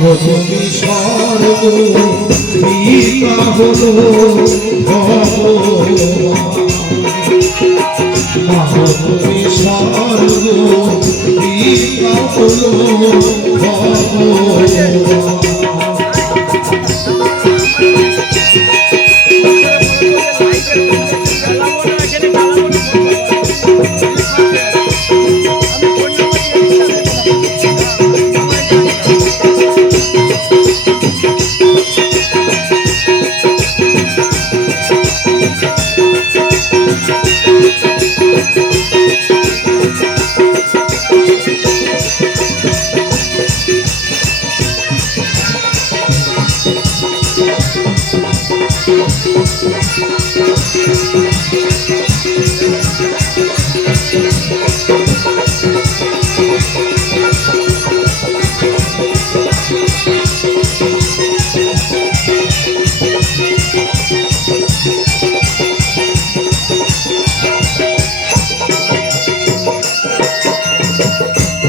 তুমি স্বর্গ পিতা হলো তুমি স্বর্গ পিতা হলো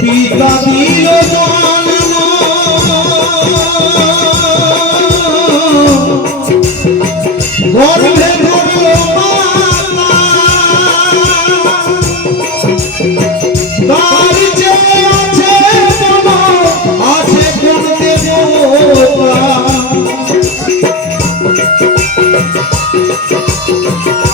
পিতা দিল পিতা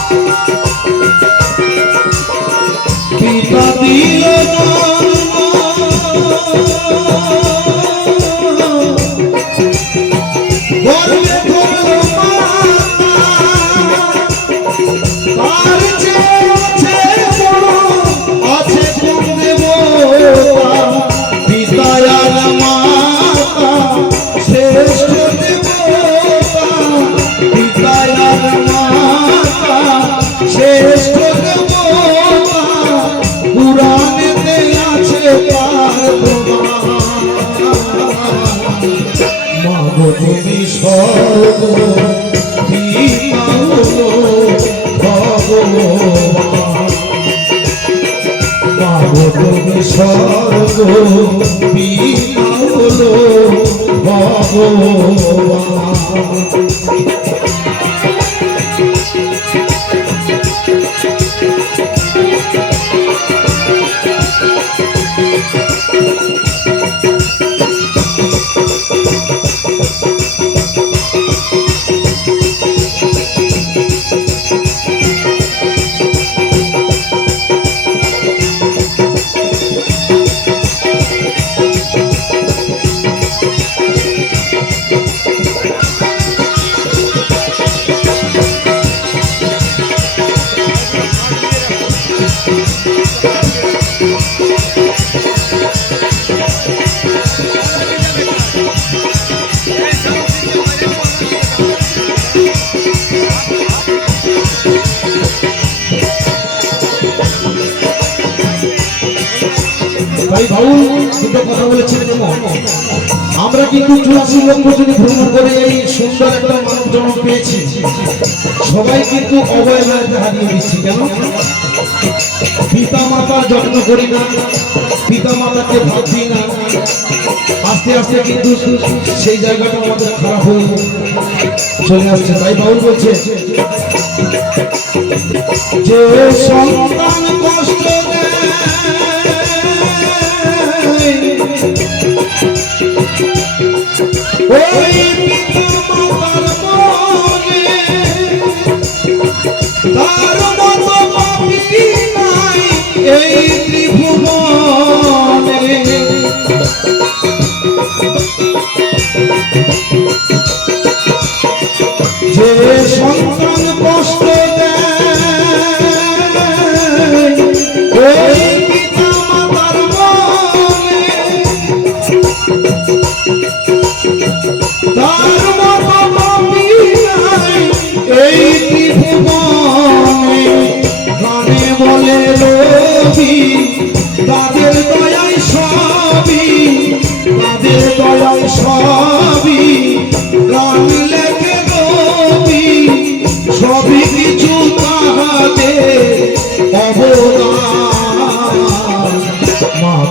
মাগো তুমি স্বর্গ পিতা হলো ভগবান। মাগো তুমি স্বর্গ পিতা হলো ভগবান ভাই বাবু, দুটো কথা বলেছেন যেমন আমরা কিন্তু চুরাশি লক্ষ যদি ভ্রমণ করে এই সুন্দর একটা মানব জন্ম পেয়েছি, সবাই কিন্তু অবহেলায় হারিয়ে দিচ্ছি, কেন? পিতা মাতার যত্ন করি না পিতা মাতাকে ভাবছি না, আস্তে আস্তে কিন্তু সেই জায়গাটা আমাদের খারাপ হয়ে চলে আসছে। তাই বাবুল বলছে, যে সন্তান কষ্ট baby.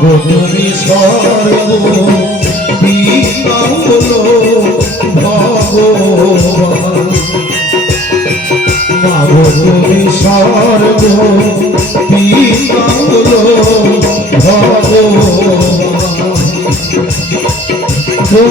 ভগরি সর্ব পিতা হলো ভগবান ভগরি সর্ব পিতা হলো ভগবান।